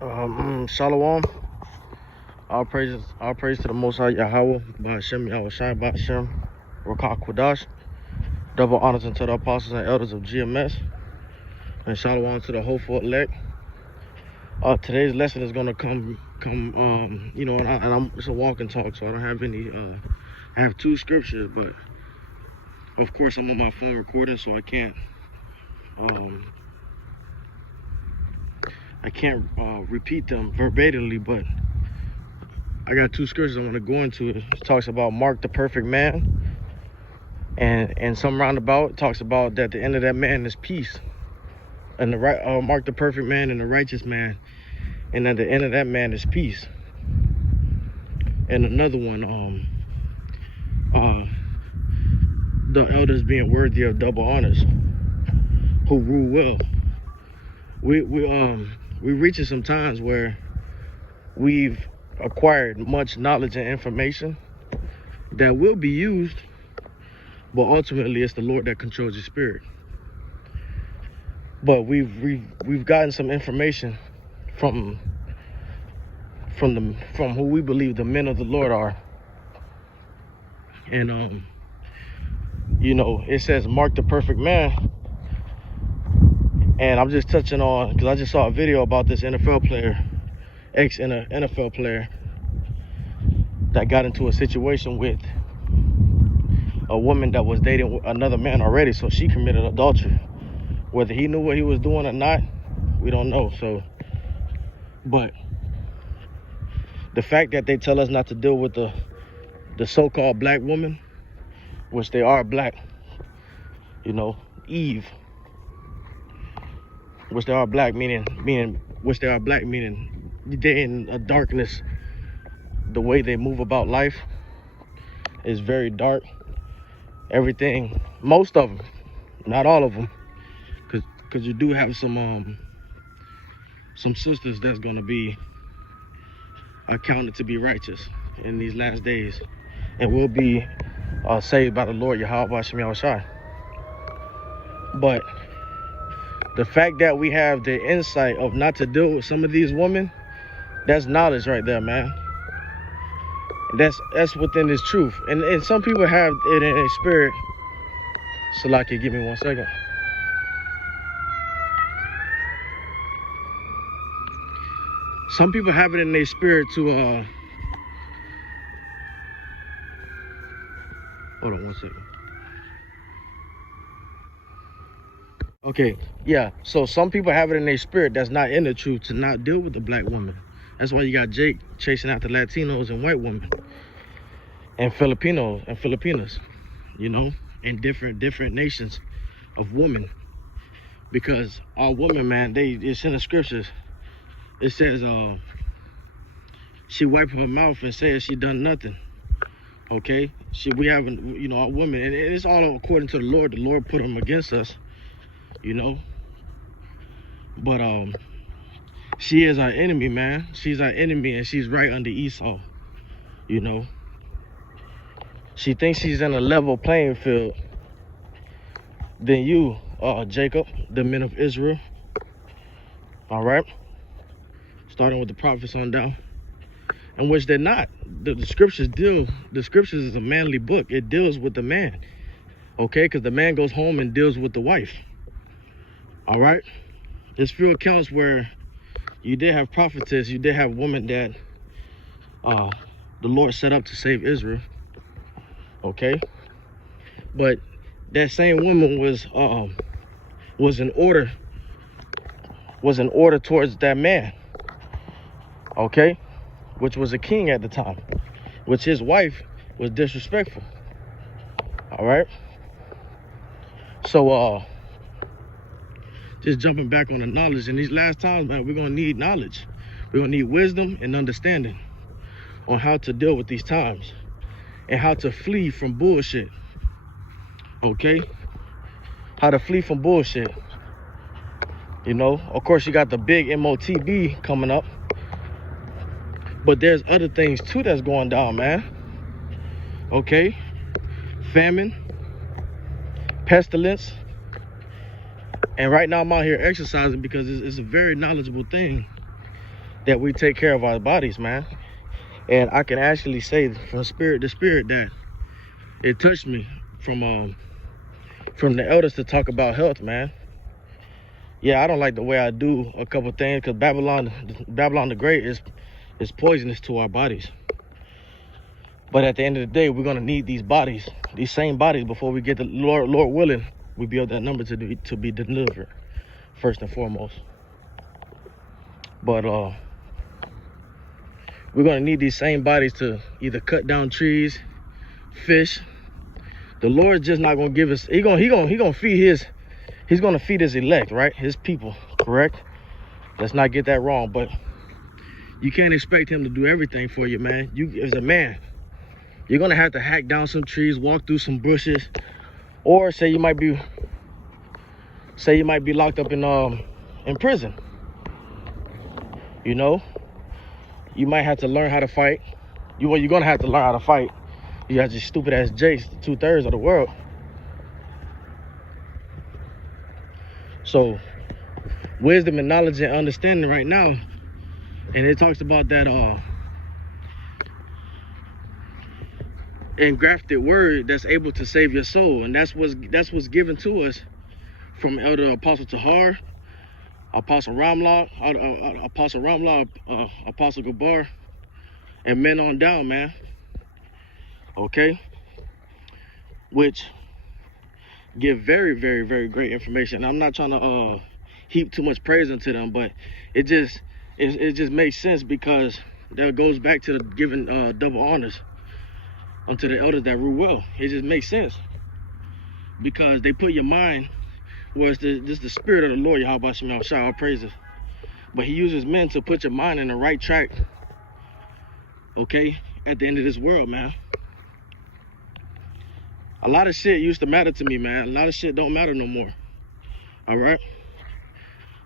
Shalom. All praise to the Most High Yahweh, Ba'ashem Yahweh Shai, Ba'ashem, Rakah Qudash. Double honors unto the apostles and elders of GMS, and shalom to the hopeful elect. Today's lesson is gonna come. It's a walk and talk, so I don't have any. I have two scriptures, but of course I'm on my phone recording, so I can't repeat them verbatimly, but I got two scriptures I want to go into. It talks about Mark the perfect man, and some roundabout talks about that the end of that man is peace, and the right Mark the perfect man and the righteous man, and at the end of that man is peace. And another one, the elders being worthy of double honors, who rule well. We reaching some times where we've acquired much knowledge and information that will be used, but ultimately it's the Lord that controls your spirit. But we've gotten some information from who we believe the men of the Lord are, and it says Mark the perfect man, and I'm just touching on because I just saw a video about this NFL player, ex-NFL player, that got into a situation with a woman that was dating another man already, so she committed adultery. Whether he knew what he was doing or not, we don't know. So, but the fact that they tell us not to deal with the so-called black woman, which they are black, Eve, which they are black, meaning they're in a darkness. The way they move about life is very dark. Everything, most of them, not all of them, because you do have some sisters that's gonna be accounted to be righteous in these last days, and will be saved by the Lord Yahweh Ba'ashem Yahweh Shai. But the fact that we have the insight of not to deal with some of these women, that's knowledge right there, man. That's within this truth. And some people have it in their spirit. Salaki, give me 1 second. Some people have it in their spirit to hold on 1 second. Okay, yeah. So some people have it in their spirit that's not in the truth to not deal with the black woman. That's why you got Jake chasing after Latinos and white women, and Filipinos and Filipinas, in different nations of women. Because our woman, man, it's in the scriptures. It says she wiped her mouth and said she done nothing. Okay, we haven't, our women, and it's all according to the Lord. The Lord put them against us, but she is our enemy, man. She's our enemy, and she's right under Esau. She thinks she's in a level playing field than you, Jacob, the men of Israel. All right, starting with the prophets on down, in which they're not. The scriptures is a manly book. It deals with the man, okay? Because the man goes home and deals with the wife. All right, there's few accounts where you did have prophetess, you did have women that the Lord set up to save Israel, okay? But that same woman was in order towards that man, okay, which was a king at the time, which his wife was disrespectful. All right, so just jumping back on the knowledge in these last times, man, we're gonna need knowledge. We're gonna need wisdom and understanding on how to deal with these times and how to flee from bullshit. Okay, how to flee from bullshit. Of course, you got the big MOTB coming up, but there's other things too that's going down, man. Okay, famine, pestilence, and right now I'm out here exercising because it's a very knowledgeable thing that we take care of our bodies, man. And I can actually say from spirit to spirit that it touched me from the elders to talk about health, man. Yeah, I don't like the way I do a couple things because Babylon the Great is poisonous to our bodies. But at the end of the day, we're gonna need these bodies, these same bodies, before we get the Lord willing, we build that number to be delivered first and foremost. But we're gonna need these same bodies to either cut down trees, fish. The Lord's just not gonna give us. He's gonna feed his elect, right? His people, correct? Let's not get that wrong. But you can't expect him to do everything for you, man. You, as a man, you're gonna have to hack down some trees, walk through some bushes, or say you might be locked up in prison. You know, you might have to learn how to fight. You're gonna have to learn how to fight. You got these stupid ass Jakes, 2/3 of the world. So wisdom and knowledge and understanding right now, and it talks about that engrafted word that's able to save your soul, and that's what's given to us from Elder Apostle Tahar, Apostle Ramlaw, Apostle Gabar, and men on down, man. Okay, which give very, very, very great information. I'm not trying to heap too much praise into them, but it just makes sense, because that goes back to the giving double honors unto the elders that rule well. It just makes sense, because they put your mind where it's the spirit of the Lord, Yahweh Shem Shah, all praises. But he uses men to put your mind in the right track, okay, at the end of this world, man. A lot of shit used to matter to me, man. A lot of shit don't matter no more. All right?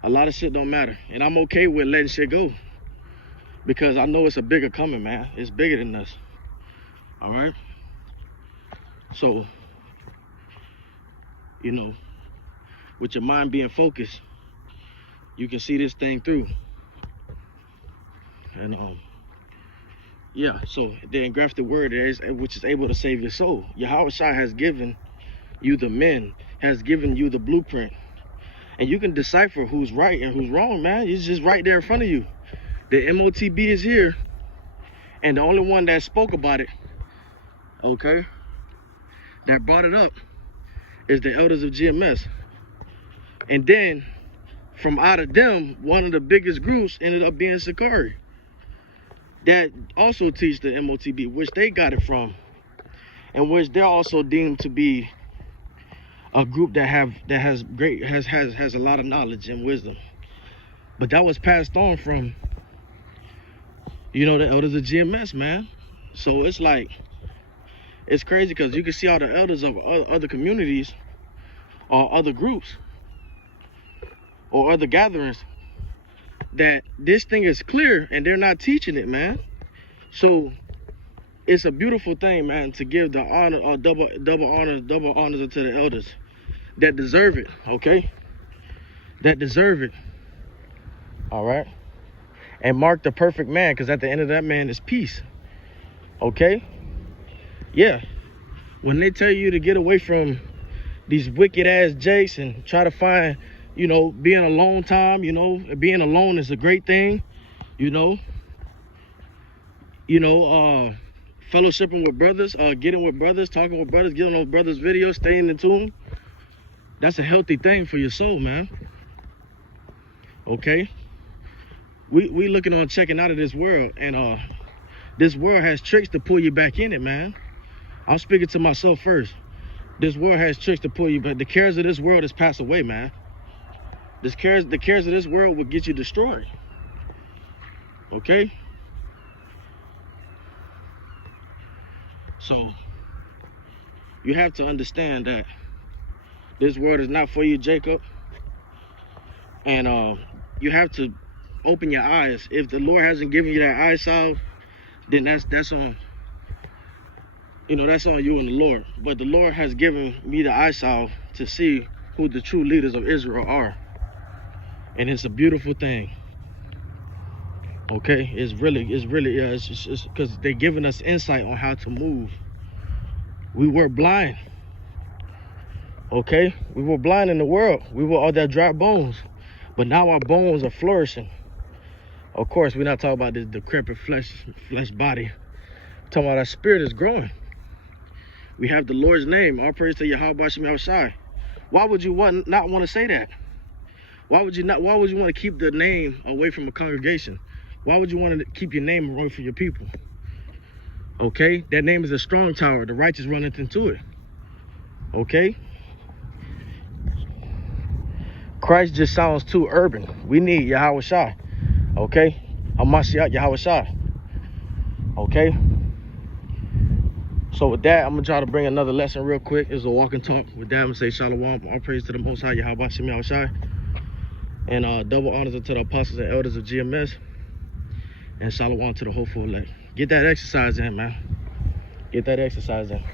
A lot of shit don't matter. And I'm okay with letting shit go, because I know it's a bigger coming, man. It's bigger than us. All right? So, you know, with your mind being focused, you can see this thing through. And yeah, so the engrafted word which is able to save your soul. Yahweh Shai has given you the men, has given you the blueprint. And you can decipher who's right and who's wrong, man. It's just right there in front of you. The MOTB is here, and the only one that spoke about it, okay, that brought it up, is the elders of GMS. And then, from out of them, one of the biggest groups ended up being Sakari, that also teach the MOTB, which they got it from, and which they're also deemed to be a group that has a lot of knowledge and wisdom. But that was passed on from, you know, the elders of GMS, man. So it's like, it's crazy, because you can see all the elders of other communities or other groups or other gatherings that this thing is clear and they're not teaching it, man. So it's a beautiful thing, man, to give the honor or double honors to the elders that deserve it, okay? That deserve it. All right? And mark the perfect man, because at the end of that man is peace. Okay? Yeah. When they tell you to get away from these wicked ass Jakes and try to find, you know, being alone time, you know, being alone is a great thing, you know, fellowshipping with brothers, getting with brothers, talking with brothers, getting on brothers' videos, staying in tune. That's a healthy thing for your soul, man. Okay? We looking on checking out of this world, and this world has tricks to pull you back in it, man. I'm speaking to myself first. This world has tricks to pull you back. The cares of this world has passed away, man. The cares of this world will get you destroyed. Okay? So you have to understand that this world is not for you, Jacob. And you have to open your eyes. If the Lord hasn't given you that eyesight, then that's on, you know, that's on you and the Lord. But the Lord has given me the eyesight to see who the true leaders of Israel are. And it's a beautiful thing. Okay, it's really it's because they're giving us insight on how to move. We were blind. Okay, we were blind in the world. We were all that dry bones, but now our bones are flourishing. Of course, we're not talking about this decrepit flesh body. We're talking about our spirit is growing. We have the Lord's name. All praise to Yahweh Shem Yahushai. Why would you not want to say that? Why would you want to keep the name away from a congregation? Why would you want to keep your name away from your people? Okay, that name is a strong tower. The righteous runneth into it. Okay, Christ just sounds too urban. We need Yahweh Shai. Okay, Hamashiach Yahweh Shai. Okay, so with that, I'm gonna try to bring another lesson real quick. It's a walk and talk. With that, I'm gonna say Shalom. All praise to the Most High Yahweh Shem Yahushai. And double honors to the apostles and elders of GMS. And Shalom to the hopeful elect. Get that exercise in, man. Get that exercise in.